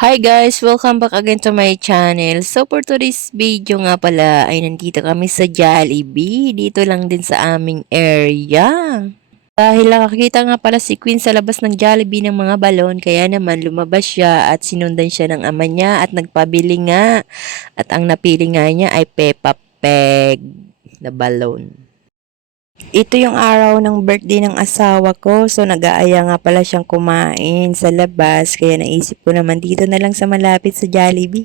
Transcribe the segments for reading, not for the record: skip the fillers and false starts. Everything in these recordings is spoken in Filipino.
Hi guys! Welcome back again to my channel. So for today's video nga pala ay nandito kami sa Jollibee. Dito lang din sa aming area. Dahil nakakita nga pala si Queen sa labas ng Jollibee ng mga balon, kaya naman lumabas siya at sinundan siya ng ama niya at nagpabili nga. At ang napili nga niya ay Peppa Peg na balon. Ito yung araw ng birthday ng asawa ko. So, nag-aaya nga pala siyang kumain sa labas. Kaya naisip ko naman dito na lang sa malapit sa Jollibee.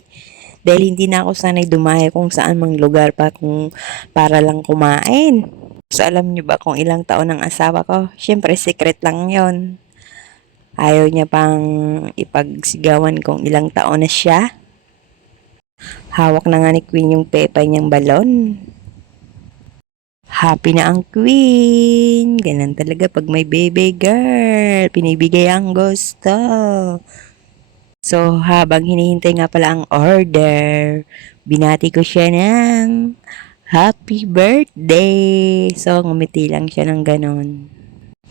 Dahil hindi na ako sanay dumayo kung saan mang lugar pa kung para lang kumain. So, alam niyo ba kung ilang taon ng asawa ko? Siyempre, secret lang yon. Ayaw niya pang ipagsigawan kung ilang taon na siya. Hawak na nga ni Queen yung pepay niyang balon. Happy na ang queen. Ganun talaga pag may baby girl. Pinibigay ang gusto. So, habang hinihintay nga pala ang order, binati ko siya ng happy birthday. So, ngumiti lang siya ng ganun.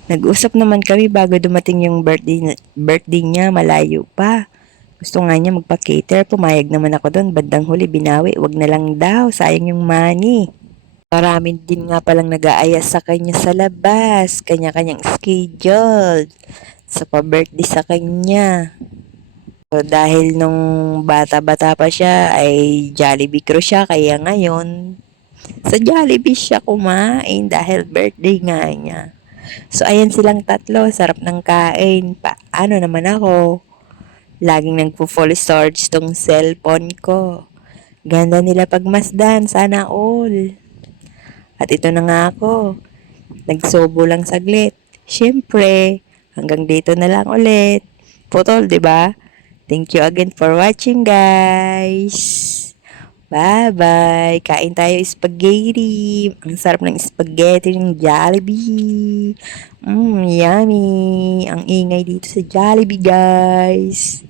Nag-usap naman kami bago dumating yung birthday niya, malayo pa. Gusto nga niya magpa-cater, pumayag naman ako doon. Bandang huli, binawi, wag na lang daw, sayang yung money. Marami din nga palang nag-aaya sa kanya sa labas, kanya-kanyang schedule sa pa-birthday sa kanya. So, dahil nung bata-bata pa siya ay Jollibee crew siya, kaya ngayon sa Jollibee siya kumain dahil birthday nga niya. So, ayan silang tatlo, sarap ng kain. Paano naman ako? Laging nagpo-full storage tong cellphone ko. Ganda nila pagmasdan, sana all. At ito na nga ako. Nagsobo lang saglit. Siyempre, hanggang dito na lang ulit. Putol, 'di ba? Thank you again for watching, guys. Bye-bye. Kain tayo spaghetti. Ang sarap ng spaghetti ng Jollibee. Yummy. Ang ingay dito sa Jollibee, guys.